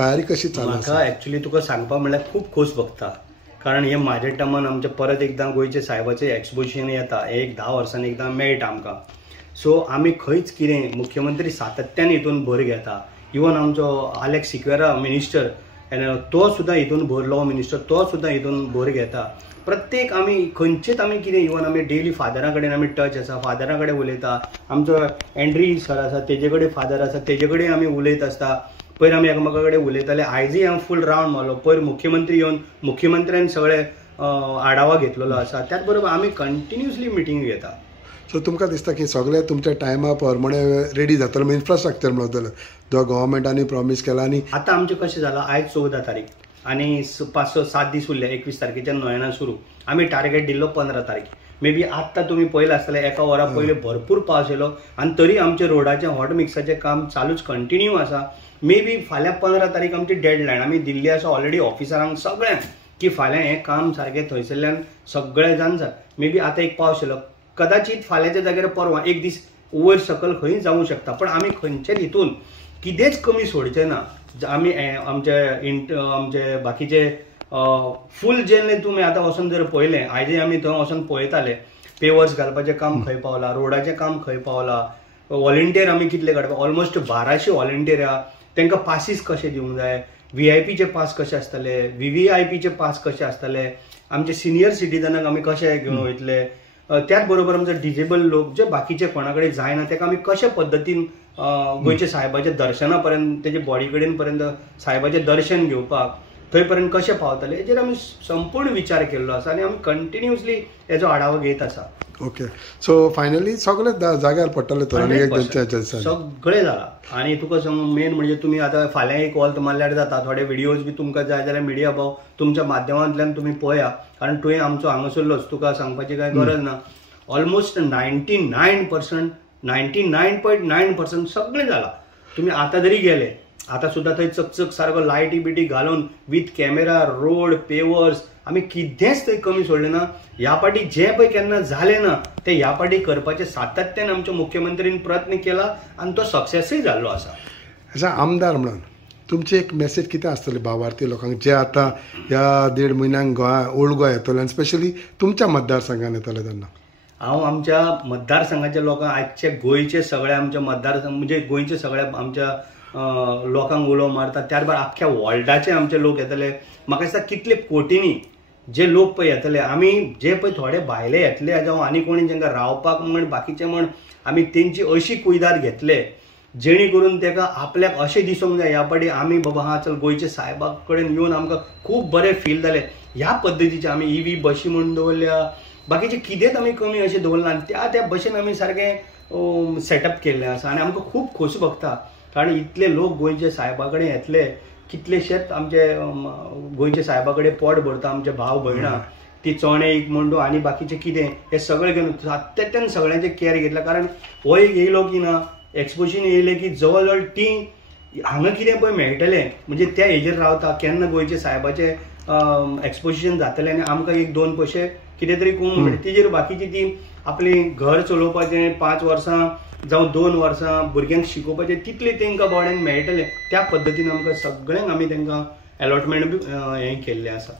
तयारी कशी चालू आसा? म्हाका एक्चुअली तुका सांगपा म्हणल्यार खूब खोस भोगता, कारण हे म्हाज्या टायमान आमचे परत एकदां गोंयचे साहेबाचें एक्सपोजिशन येता, एक 10 वर्सांनी एकदां मेळटा आमकां. सो आमी खंयच कितें मुख्यमंत्री सातत्यान हितून भर घेता. इवन आमचो आलेक्स सिक्वेरा मिनिस्टर तो सुद्दां हितून भर लॉ मिनिस्टर तो सुद्दां हितून भर घेता. प्रत्येक आमी खंयचेच आमी कितें इवन आमी डेली फादरा कडेन आमी टच आसा, फादरा कडेन उलयता. आमचो एंड्री सर आसा तेजे कडेन फादर आसा तेजे कडेन आमी उलयत आसता. पयर आमी एकामेका कडेन उलयताले. आयजूय हांव फूल रावंड मारलो. पयर मुख्यमंत्री येवन मुख्यमंत्र्यान सगळे आढावा घेतलेलो आसा. त्याच बरोबर आमी कंटिन्युअसली मिटींग घेता. सो तुमकां दिसता की सगळे तुमच्या टायमा प्रमाणे रेडी जातलो, इन्फ्रास्ट्रक्चर म्हणतलो जो गव्हर्मेंटांनी प्रॉमीस केला. आनी आतां आमचें कशें जालां, आयज 14 तारीख आनी 5-7 दीस उरले. 21 तारखेच्यान नोयना सुरू. आमी टार्गेट दिल्लो 15 तारीख. मे बी आत्तां तुमी पळयलें आसतलें एका वरा पयलीं भरपूर पावस येयलो आनी तरी आमचे रोडाचें हॉट मिक्साचें काम चालूच कंटिन्यू आसा. मे बी फाल्यां 15 तारीख आमची डेडलायन आमी दिल्ली आसा ऑलरेडी ऑफिसरांक सगळ्यांक की फाल्यां हें काम सारकें थंयसरल्यान सगळें जावन जाता. मे बी आतां एक पावस येयलो, कदाचित फाल्यांच्या जाग्यार परवा एक दीस वयर सकयल खंय जावं शकता. पण आमी खंयचेच हितून कितेंच कमी सोडचें ना. आमी आमचे बाकीचे फूल जेन्ना तुमी आतां वचून जर पळयलें, आयजय आमी थंय वचून पळयताले पेवर्स घालपाचें काम खंय पावलां, रोडाचें काम खंय पावलां, व्हॉलंटियर आमी कितले काडपाक ऑलमोस्ट 1200 व्हॉलंटियर आहा. तांकां पासीस कशे दिवंक जाय, VIPचे पास कशे आसतले, VVIPचे पास कशे आसतले, आमचे सिनियर सिटीजनाक आमी कशे घेवन वयतले. त्याच बरोबर आमचे डिजेबल लोक जे बाकीचे कोणा कडेन जायना ताका आमी कशे पद्दतीन गोंयचे साहेबाचे दर्शना पर्यंत तेजे बॉडी कडेन पर्यंत साहेबाचें दर्शन घेवपाक थंय पर्यंत कशें पावतले हेजेर आमी संपूर्ण विचार केल्लो आसा आनी आमी कंटिन्युअसली हेजो आढावा घेत आसा. ओके. सो फायनली सगळे जाग्यार पडटले सगळें जाला. आनी तुका सांग मेन म्हणजे तुमी आतां फाल्यां एक वॉल मारल्यार जाता. थोडे व्हिडियोज बी तुमकां जाय जाल्यार मिडिया भाव तुमच्या माध्यमांतल्यान तुमी पळया, कारण तुवें आमचो हांगासरलोच, तुका सांगपाची कांय गरज ना. ऑलमोस्ट 99.9% सगळें जाला. तुमी आतां जरी गेले आतां सुद्दां थंय चकचक सारको लायटी बिटी घालून विथ कॅमेरा, रोड, पेवर्स आमी कितेंच थंय कमी सोडलें ना. ह्या फाटी जें पळय केन्ना जालें ना तें ह्या फाटी करपाचें सातत्यान आमच्या मुख्यमंत्रीन प्रयत्न केला आनी तो सक्सेसूय जाल्लो आसा. एज आमदार म्हणून तुमची एक मेसेज कितें आसतली भावार्थी लोकांक जे आतां ह्या 1.5 म्हयन्यांक गोंया ओल्ड गोंय येतले आनी स्पेशली तुमच्या मतदारसंघान येतले तेन्ना? हांव आमच्या मतदारसंघाच्या लोकांक आजचे गोंयचे सगळे आमच्या मतदारसंघ म्हणजे गोंयचे सगळे आमच्या लोकांक उलो मारता. त्याच बरोबर आख्ख्या वर्ल्डाचे आमचे लोक येतले. म्हाका दिसता कितले कोटींनी जे लोक पळय येतले. आमी जे पळय थोडे भायले येतले जावं आनी कोणी जांकां रावपाक म्हण बाकीचे म्हण आमी तेंची अशी कुयदाद घेतले जेणे करून ताका आपल्याक अशें दिसूंक जाय ह्या फाटी आमी बाबा हा चल गोंयचे साहेबा कडेन येवन आमकां खूब बरें फील जालें. ह्या पद्दतीचे आमी EV बशी म्हणून दवरल्या, बाकीचे कितेंच आमी कमी अशें दवरना आनी त्या भशेन आमी सारकें सेटअप केल्लें आसा आनी आमकां खूब खोस भोगता. कारण इतले लोक गोंयचे साहेबा कडेन येतले, कितलेशेच आमचे गोंयचे साहेबा कडेन पोट भरता, आमचे भाव भयणां ती चोणे एक म्हणटो आनी बाकीचे कितें हे सगळें घेवन सातत्यान सगळ्यांचे केअर घेतला. कारण हो एक येयलो की ना एक्सपोजिशन येयलें की जवळ जवळ ती हांगा कितें पळय मेळटलें म्हणजे त्या हेजेर रावता केन्ना गोंयचे साहेबाचें एक्सपोजिशन जातलें आनी आमकां 1-2 पयशे कितें तरी करूंक मेळटा. तेजेर बाकीची ती आपली घर चलोवपाचें 5 वर्सां जावं 2 वर्सां भुरग्यांक शिकोवपाचें तितलें तांकां बोड्यान मेळटलें. त्या पद्दतीन आमकां सगळ्यांक आमी तांकां अलॉटमेंट बी हें केल्लें आसा.